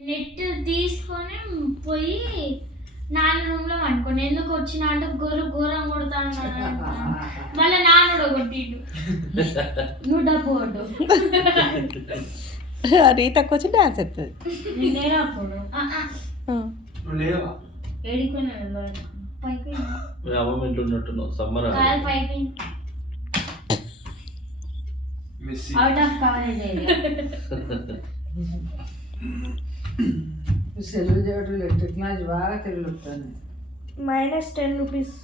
Net తీసుకొని పోయి నాన్న రూమ్ లో అనుకోండి ఎందుకు వచ్చినా అంటే ఘోరం కొడతాను మళ్ళీ నాన్న కొట్టిండు నువ్వు డబ్బు కొట్టు రీతకు వచ్చి డాన్స్ ఎత్తుంది నేను అప్పుడు ఏడుకున్నా పైకి పైకి అవుట్ ఆఫ్ కవరేజ్ సెలవు చేయడం టెక్నాలజీ బాగా తిరుగుతుంది. -10 రూపీస్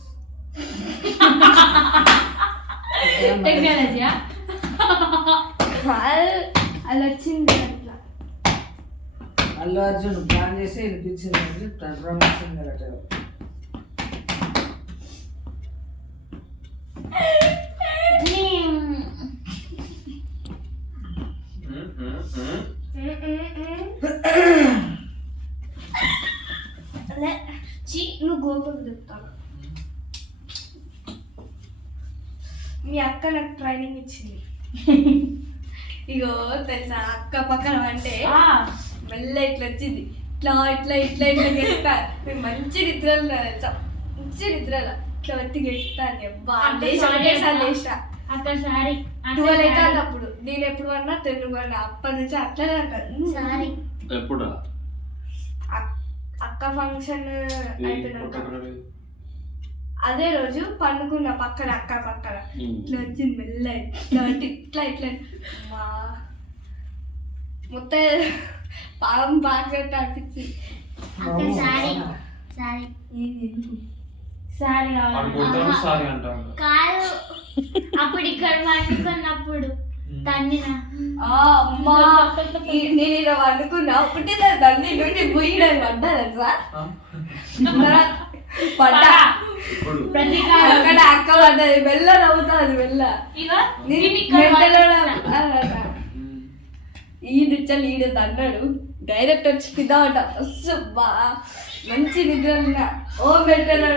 టెక్నాలజీ అలా వచ్చింది అట్లా. అల్లు అర్జున్ ప్లాన్ చేసి వినిపించిందని చెప్తాను. ప్రమోషన్ కరెక్ట్ నువ్వు గోపకు చెప్తాను. మీ అక్క నాకు ట్రైనింగ్ ఇచ్చింది. ఇగో తెలుసా అక్క పక్కన అంటే మెల్ల ఇట్లా వచ్చింది ఇట్లా ఇట్లా ఇట్లా ఇట్లా గెలుతా మంచి నిద్రలు తెలుసా మంచి నిద్రలు ఇట్లా వచ్చి గెలుతాను అక్కడ సారీ 12 అవుతుంది అప్పుడు. నేను ఎప్పుడు అన్నా 10 కొన్నా అప్పటి నుంచి అట్లనే అంటాను. సారీ ఎప్పుడు అక్క ఫంక్షన్ అయిపోయినాక అదే రోజు పండుకున్న పక్కన అక్క పక్కన ఇట్లా వచ్చింది మెల్ల ఇట్లా ఇట్లా ఇట్లా మా మొత్తం పాపం బాగా అనిపించింది. అక్కడ సారీ సారీ సారీ కాదు అప్పుడు ఇక్కడ వండుకున్నప్పుడు తన్నిన అమ్మా నేను ఇలా వండుకున్నా ఒకటేసారి దాన్ని నుండి పోయడం పడ్డా సార్ పడ్డా అక్కడ అక్క పడ్డది మెల్ల నవ్వుతుంది మెల్ల ఈడిచ్చలు ఈడది అన్నాడు డైరెక్ట్ వచ్చి కింద బా మంచి నిద్ర ఓ మెట్టలో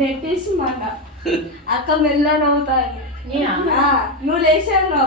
నెట్టేసి మాట అక్క మెల్ల నవ్వుతాను. నువ్వు లేచాను